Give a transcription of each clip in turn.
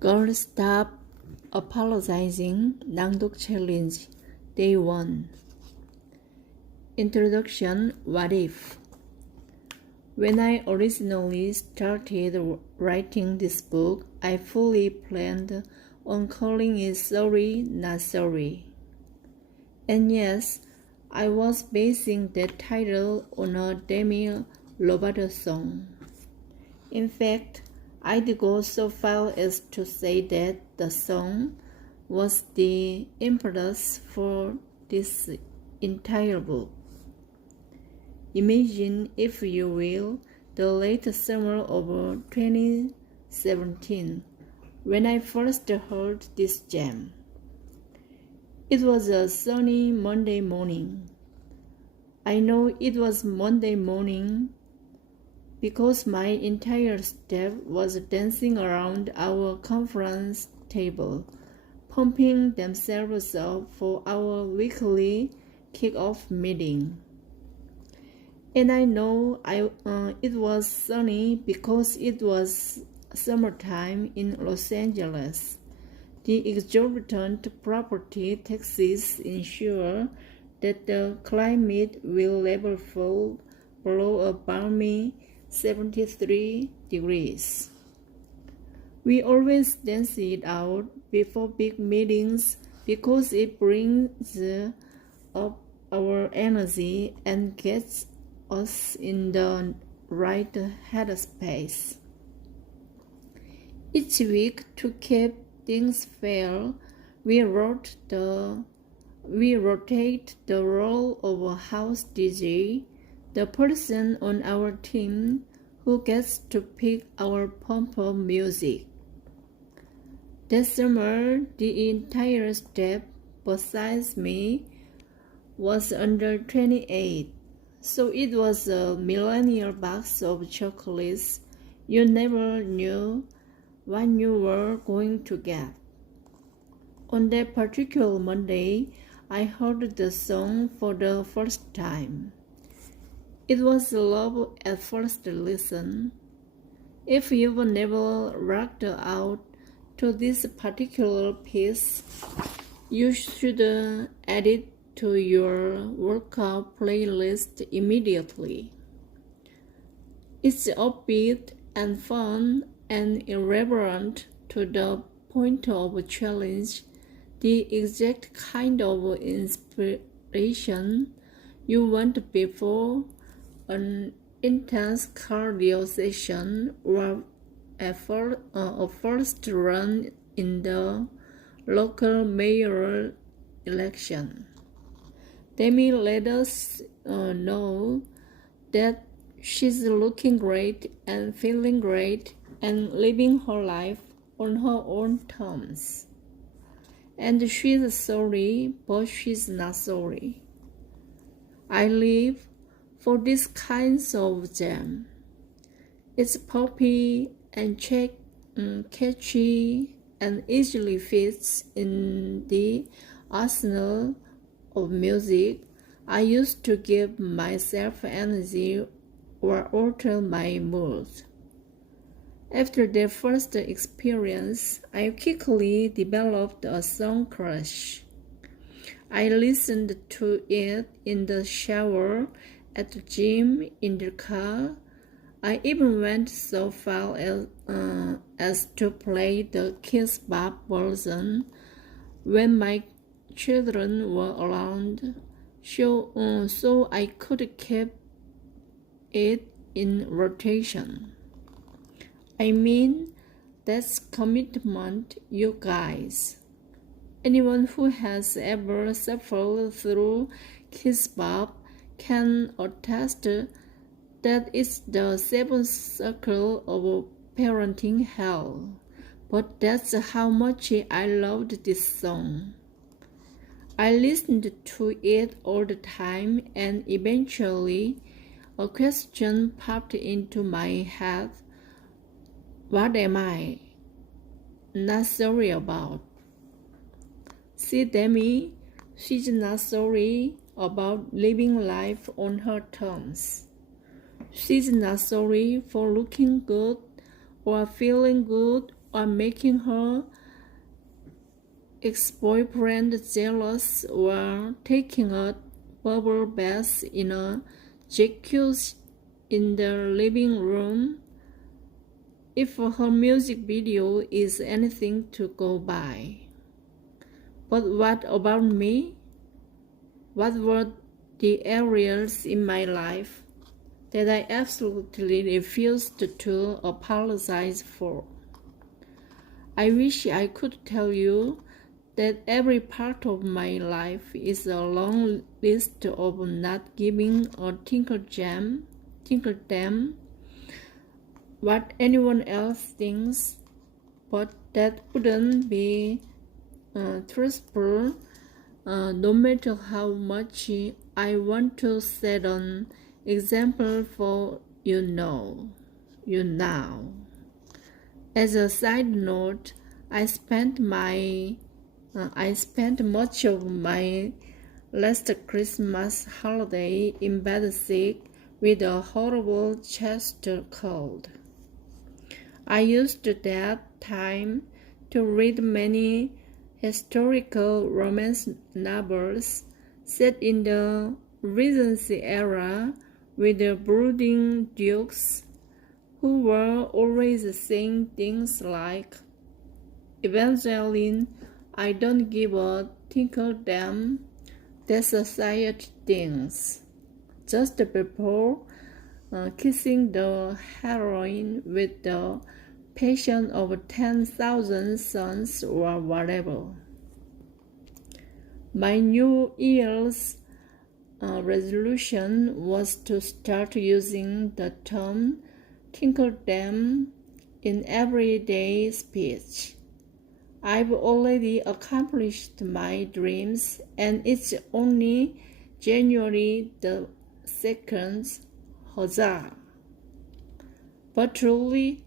Girl, stop apologizing. 낭독챌린지 Day 1. Introduction. What if? When I originally started writing this book, I fully planned on calling it Sorry, Not Sorry. And yes, I was basing that title on a Demi Lovato song. In fact, I'd go so far as to say that the song was the impetus for this entire book. Imagine, if you will, the late summer of 2017, when I first heard this jam. It was a sunny Monday morning. I know it was Monday morning because my entire staff was dancing around our conference table, pumping themselves up for our weekly kick-off meeting. And I know it was sunny because it was summertime in Los Angeles. The exorbitant property taxes ensure that the climate will never fall below a balmy 73 degrees. We always dance it out before big meetings because it brings up our energy and gets us in the right headspace. Each week, to keep things fair, we rotate the role of a house DJ, the person on our team who gets to pick our pump-up music. That summer, the entire staff, besides me, was under 28. So it was a millennial box of chocolates. You never knew what you were going to get. On that particular Monday, I heard the song for the first time. It was love at first listen. If you've never rocked out to this particular piece, you should add it to your workout playlist immediately. It's upbeat and fun and irreverent to the point of a challenge, the exact kind of inspiration you want before an intense cardio session or a first run in the local mayoral election. Demi let us know that she's looking great and feeling great and living her life on her own terms. And she's sorry, but she's not sorry. I live for these kinds of jam. It's poppy and catchy and easily fits in the arsenal of music I used to give myself energy or alter my mood. After that first experience, I quickly developed a song crush. I listened to it in the shower, at the gym, in the car. I even went so far as to play the Kids Bop version when my children were around, so I could keep it in rotation. I mean, that's commitment, you guys. Anyone who has ever suffered through Kids Bop can attest that it's the seventh circle of parenting hell. But that's how much I loved this song. I listened to it all the time, and eventually a question popped into my head. What am I not sorry about? See, Demi, she's not sorry about living life on her terms. She's not sorry for looking good or feeling good or making her ex-boyfriend jealous, or taking a bubble bath in a jacuzzi in the living room, if her music video is anything to go by. But what about me? What were the areas in my life that I absolutely refused to apologize for? I wish I could tell you that every part of my life is a long list of not giving a tinkle damn what anyone else thinks, but that wouldn't be truthful, no matter how much I want to set an example for you now. As a side note, I spent much of my last Christmas holiday in bed sick with a horrible chest cold. I used that time to read many historical romance novels set in the Regency era with the brooding dukes who were always saying things like, "Evangeline, I don't give a tinkle damn, that society thinks," just before kissing the heroine with the passion of 10,000 suns or whatever. My New Year's resolution was to start using the term tinkle damn in everyday speech. I've already accomplished my dreams, and it's only January the 2nd. Huzzah! But truly,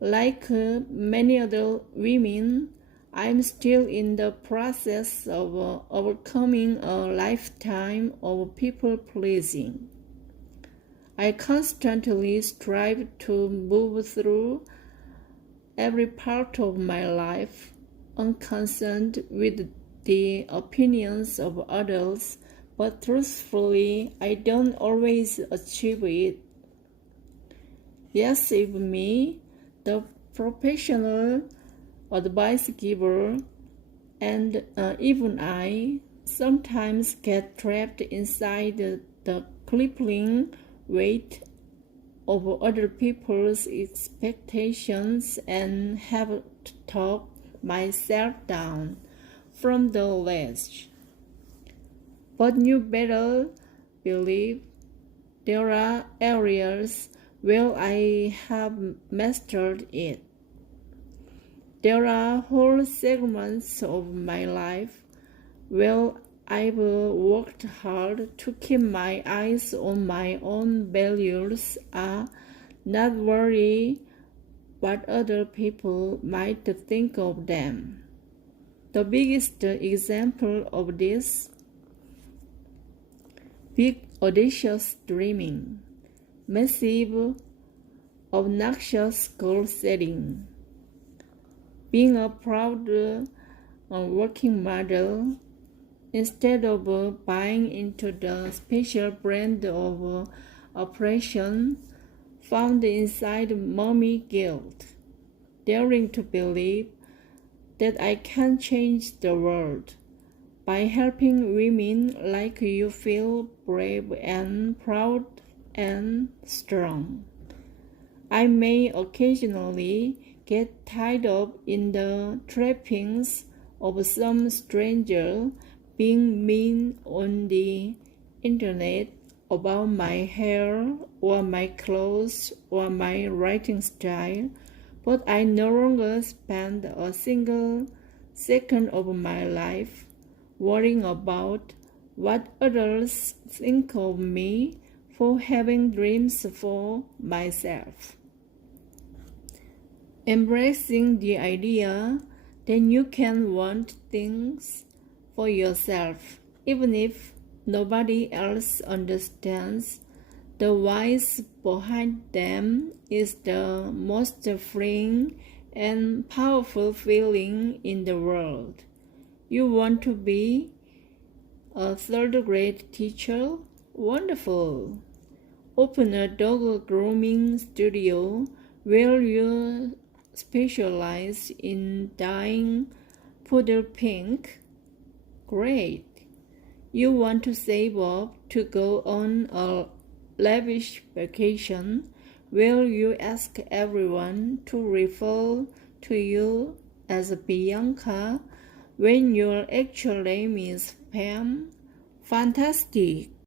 like many other women, I'm still in the process of overcoming a lifetime of people-pleasing. I constantly strive to move through every part of my life unconcerned with the opinions of others, but truthfully, I don't always achieve it. Yes, even me, the professional advice giver, and even I sometimes get trapped inside the crippling weight of other people's expectations and have to talk myself down from the ledge. But you better believe there are areas where I have mastered it. There are whole segments of my life where I've worked hard to keep my eyes on my own values and not worry what other people might think of them. The biggest example of this: big audacious dreaming, massive obnoxious goal setting, being a proud working mother instead of buying into the special brand of oppression found inside mommy guilt, daring to believe that I can change the world by helping women like you feel brave and proud and strong. I may occasionally get tied up in the trappings of some stranger being mean on the internet about my hair or my clothes or my writing style, but I no longer spend a single second of my life worrying about what others think of me for having dreams for myself. Embracing the idea that you can want things for yourself, even if nobody else understands the whys behind them, is the most freeing and powerful feeling in the world. You want to be a third-grade teacher? Wonderful! Open a dog grooming studio where you specialize in dyeing poodle pink? Great! You want to save up to go on a lavish vacation where you ask everyone to refer to you as Bianca when your actual name is Pam? Fantastic!